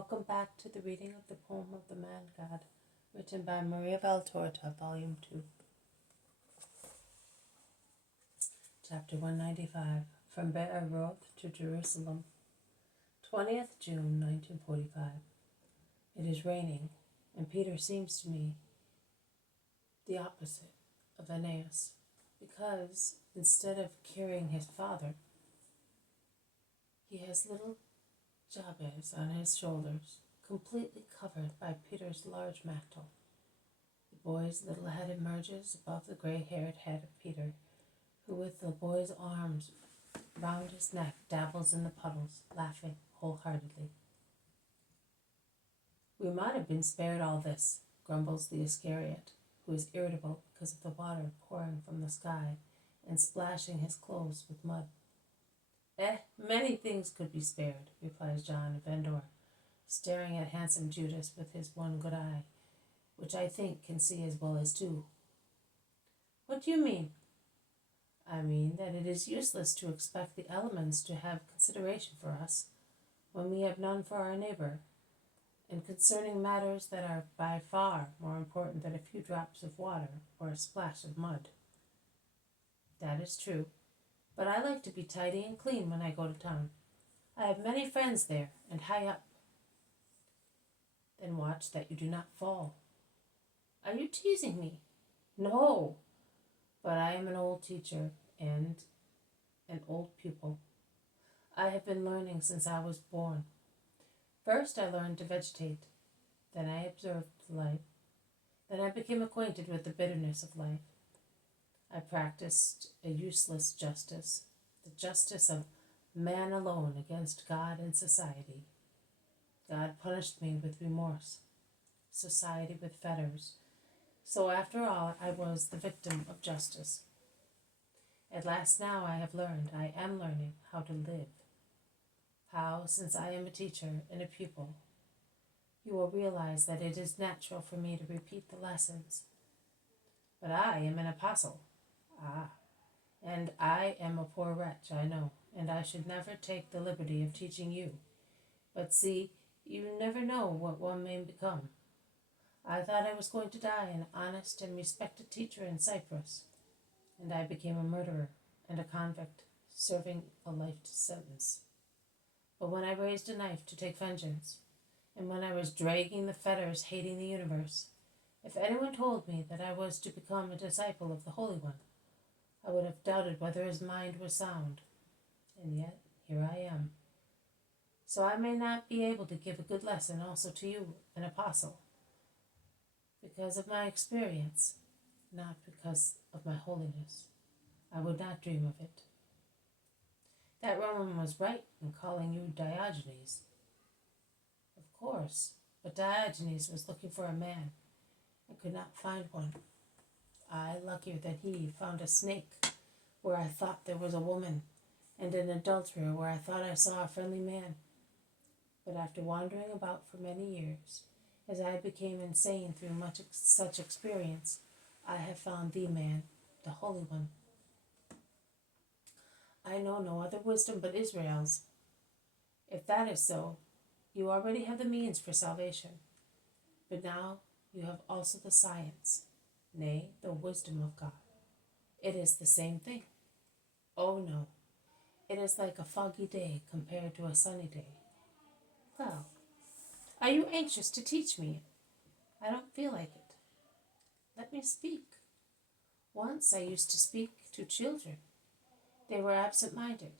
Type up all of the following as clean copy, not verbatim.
Welcome back to the reading of the poem of the Man God, written by Maria Valtorta, Volume 2. Chapter 195, From Beeroth to Jerusalem, 20th June 1945. It is raining, and Peter seems to me the opposite of Aeneas, because instead of carrying his father, he has little Jabez on his shoulders, completely covered by Peter's large mantle. The boy's little head emerges above the gray-haired head of Peter, who with the boy's arms round his neck dabbles in the puddles, laughing wholeheartedly. "We might have been spared all this," grumbles the Iscariot, who is irritable because of the water pouring from the sky and splashing his clothes with mud. Many things could be spared," replies John of Endor, staring at handsome Judas with his one good eye, which I think can see as well as two. "What do you mean?" "I mean that it is useless to expect the elements to have consideration for us, when we have none for our neighbor, and concerning matters that are by far more important than a few drops of water or a splash of mud." "That is true. But I like to be tidy and clean when I go to town. I have many friends there, and high up." "Then watch that you do not fall." "Are you teasing me?" "No, but I am an old teacher and an old pupil. I have been learning since I was born. First I learned to vegetate, then I observed life, then I became acquainted with the bitterness of life. I practiced a useless justice, the justice of man alone against God and society. God punished me with remorse, society with fetters. So after all, I was the victim of justice. At last now I am learning how to live. How, since I am a teacher and a pupil, you will realize that it is natural for me to repeat the lessons. But I am an apostle. And I am a poor wretch, I know, and I should never take the liberty of teaching you. But see, you never know what one may become. I thought I was going to die an honest and respected teacher in Cyprus, and I became a murderer and a convict, serving a life sentence. But when I raised a knife to take vengeance, and when I was dragging the fetters, hating the universe, if anyone told me that I was to become a disciple of the Holy One, I would have doubted whether his mind was sound. And yet, here I am. So I may not be able to give a good lesson also to you, an apostle, because of my experience, not because of my holiness. I would not dream of it. That Roman was right in calling you Diogenes. Of course, but Diogenes was looking for a man and could not find one. I, luckier than he, found a snake where I thought there was a woman, and an adulterer where I thought I saw a friendly man. But after wandering about for many years, as I became insane through much such experience, I have found the man, the Holy One. I know no other wisdom but Israel's. If that is so, you already have the means for salvation. But now you have also the science, nay, the wisdom of God. It is the same thing. Oh no, it is like a foggy day compared to a sunny day. Well, are you anxious to teach me? I don't feel like it. Let me speak. Once I used to speak to children. They were absent-minded.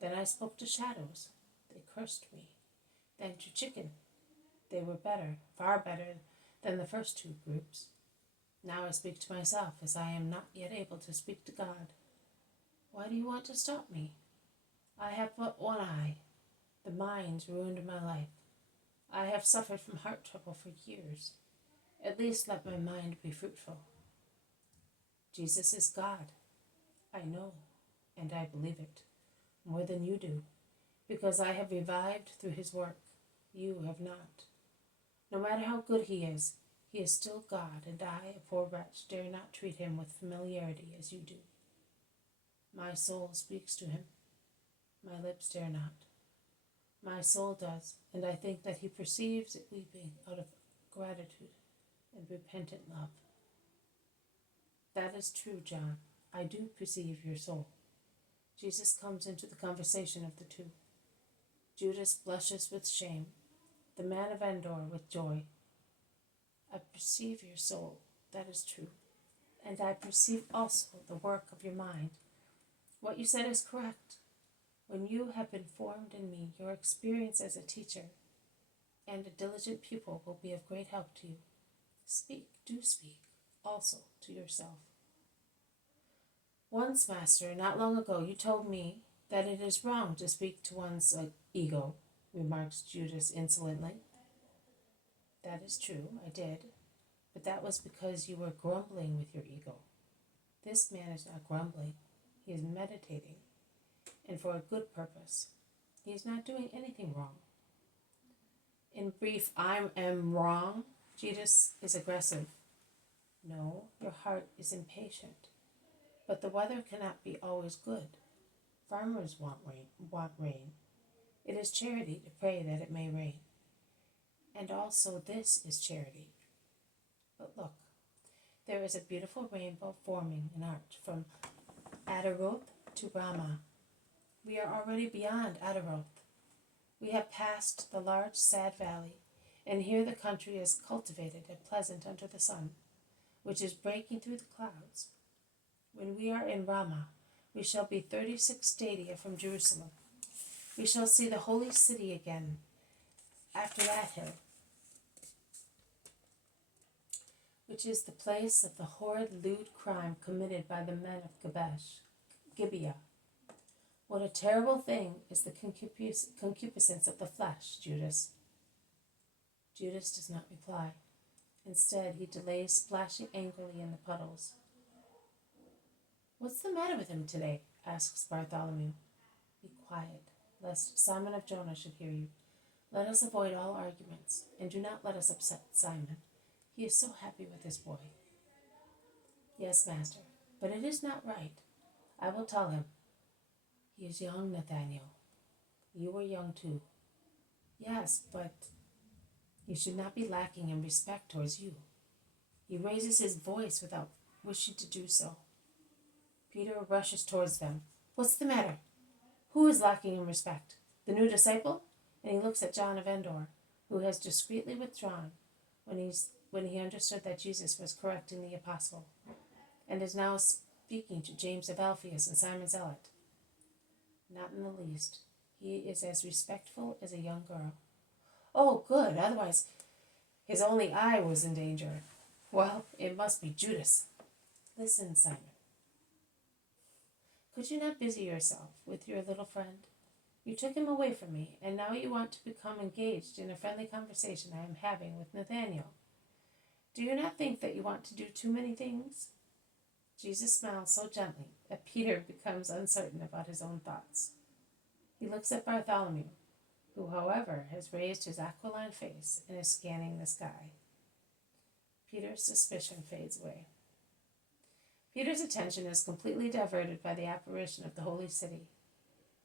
Then I spoke to shadows. They cursed me. Then to chicken. They were better, far better than the first two groups. Now I speak to myself, as I am not yet able to speak to God. Why do you want to stop me? I have but one eye. The mind's ruined my life. I have suffered from heart trouble for years. At least let my mind be fruitful. Jesus is God. I know, and I believe it, more than you do, because I have revived through his work. You have not. No matter how good he is still God, and I, a poor wretch, dare not treat him with familiarity as you do. My soul speaks to him. My lips dare not. My soul does, and I think that he perceives it weeping out of gratitude and repentant love. That is true, John. I do perceive your soul. Jesus comes into the conversation of the two. Judas blushes with shame, the man of Endor with joy. I perceive your soul, that is true, and I perceive also the work of your mind. What you said is correct. When you have been formed in me, your experience as a teacher and a diligent pupil will be of great help to you. Speak, do speak, also to yourself. Once, Master, not long ago, you told me that it is wrong to speak to one's ego, remarked Judas insolently. That is true, I did, but that was because you were grumbling with your ego. This man is not grumbling, he is meditating, and for a good purpose. He is not doing anything wrong. In brief, I am wrong. Judas is aggressive. No, your heart is impatient. But the weather cannot be always good. Farmers want rain. It is charity to pray that it may rain. And also this is charity. But look, there is a beautiful rainbow forming an arch from Beeroth to Ramah. We are already beyond Beeroth. We have passed the large, sad valley, and here the country is cultivated and pleasant under the sun, which is breaking through the clouds. When we are in Ramah, we shall be 36 stadia from Jerusalem. We shall see the holy city again after that hill, which is the place of the horrid, lewd crime committed by the men of Gibeah. What a terrible thing is the concupiscence of the flesh, Judas. Judas does not reply. Instead, he delays splashing angrily in the puddles. What's the matter with him today? Asks Bartholomew. Be quiet, lest Simon of Jonah should hear you. Let us avoid all arguments, and do not let us upset Simon. He is so happy with his boy. Yes, Master, but it is not right. I will tell him. He is young, Nathaniel. You were young too. Yes, but he should not be lacking in respect towards you. He raises his voice without wishing to do so. Peter rushes towards them. What's the matter? Who is lacking in respect? The new disciple? And he looks at John of Endor, who has discreetly withdrawn when he understood that Jesus was correcting the apostle, and is now speaking to James of Alphaeus and Simon Zealot. Not in the least. He is as respectful as a young girl. Oh, good, otherwise his only eye was in danger. Well, it must be Judas. Listen, Simon. Could you not busy yourself with your little friend? You took him away from me, and now you want to become engaged in a friendly conversation I am having with Nathaniel. Do you not think that you want to do too many things? Jesus smiles so gently that Peter becomes uncertain about his own thoughts. He looks at Bartholomew, who, however, has raised his aquiline face and is scanning the sky. Peter's suspicion fades away. Peter's attention is completely diverted by the apparition of the holy city,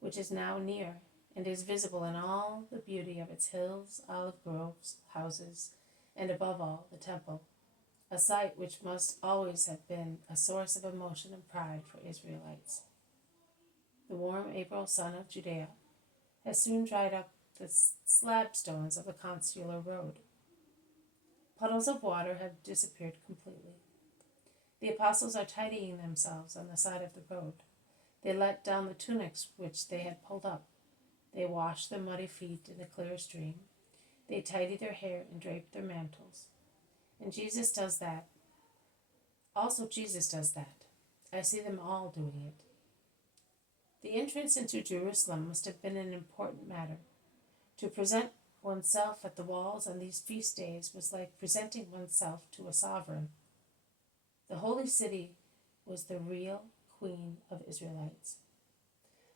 which is now near and is visible in all the beauty of its hills, olive groves, houses, and above all, the temple, a sight which must always have been a source of emotion and pride for Israelites. The warm April sun of Judea has soon dried up the slab stones of the consular road. Puddles of water have disappeared completely. The apostles are tidying themselves on the side of the road. They let down the tunics which they had pulled up. They wash their muddy feet in a clear stream. They tidy their hair and drape their mantles. And Jesus does that. Also Jesus does that. I see them all doing it. The entrance into Jerusalem must have been an important matter. To present oneself at the walls on these feast days was like presenting oneself to a sovereign. The holy city was the real queen of Israelites.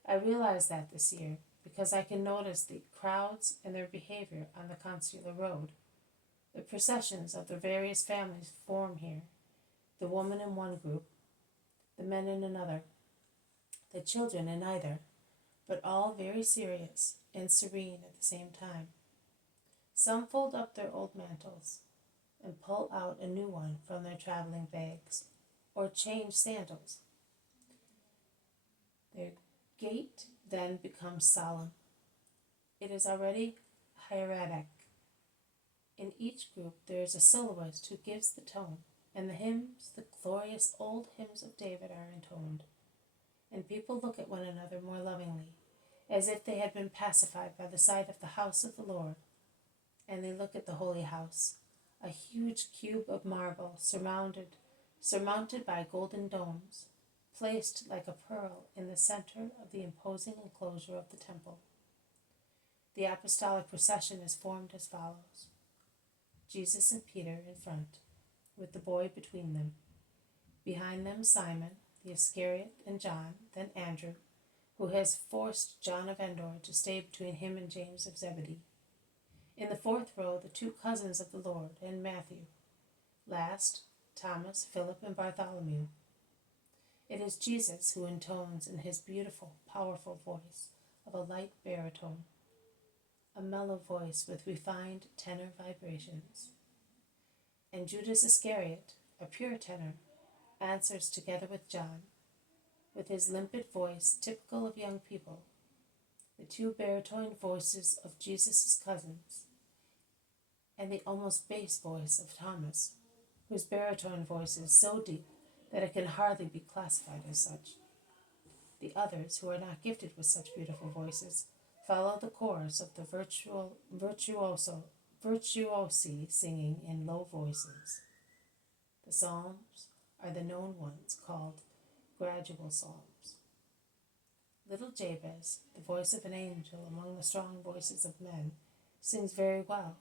I realize that this year because I can notice the crowds and their behavior on the consular road. The processions of the various families form here, the women in one group, the men in another, the children in either, but all very serious and serene at the same time. Some fold up their old mantles and pull out a new one from their traveling bags, or change sandals. Their gait then becomes solemn. It is already hieratic. In each group there is a soloist who gives the tone, and the hymns, the glorious old hymns of David, are intoned, and people look at one another more lovingly, as if they had been pacified by the sight of the house of the Lord. And they look at the holy house, a huge cube of marble surmounted by golden domes, placed like a pearl in the center of the imposing enclosure of the temple. The apostolic procession is formed as follows: Jesus and Peter in front, with the boy between them. Behind them Simon, the Iscariot, and John, then Andrew, who has forced John of Endor to stay between him and James of Zebedee. In the fourth row, the two cousins of the Lord, and Matthew. Last, Thomas, Philip, and Bartholomew. It is Jesus who intones in his beautiful, powerful voice of a light baritone, a mellow voice with refined tenor vibrations. And Judas Iscariot, a pure tenor, answers together with John, with his limpid voice typical of young people, the two baritone voices of Jesus' cousins, and the almost bass voice of Thomas, whose baritone voice is so deep that it can hardly be classified as such. The others, who are not gifted with such beautiful voices, follow the chorus of the virtuosi singing in low voices. The psalms are the known ones, called gradual psalms. Little Jabez, the voice of an angel among the strong voices of men, sings very well,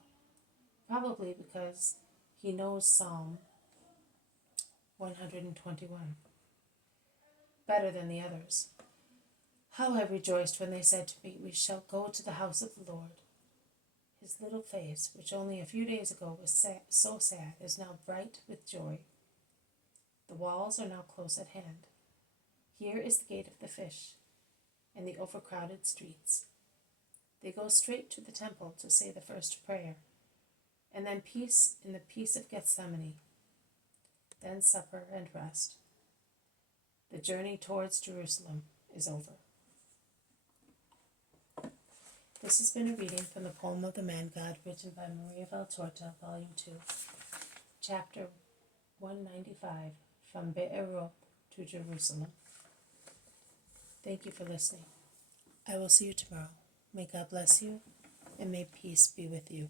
probably because he knows Psalm 121 better than the others. How I rejoiced when they said to me, "We shall go to the house of the Lord." His little face, which only a few days ago was so sad, is now bright with joy. The walls are now close at hand. Here is the gate of the fish, and the overcrowded streets. They go straight to the temple to say the first prayer, and then peace in the peace of Gethsemane, then supper and rest. The journey towards Jerusalem is over. This has been a reading from the poem of the Man God, written by Maria Valtorta, Volume 2, Chapter 195, From Beeroth to Jerusalem. Thank you for listening. I will see you tomorrow. May God bless you, and may peace be with you.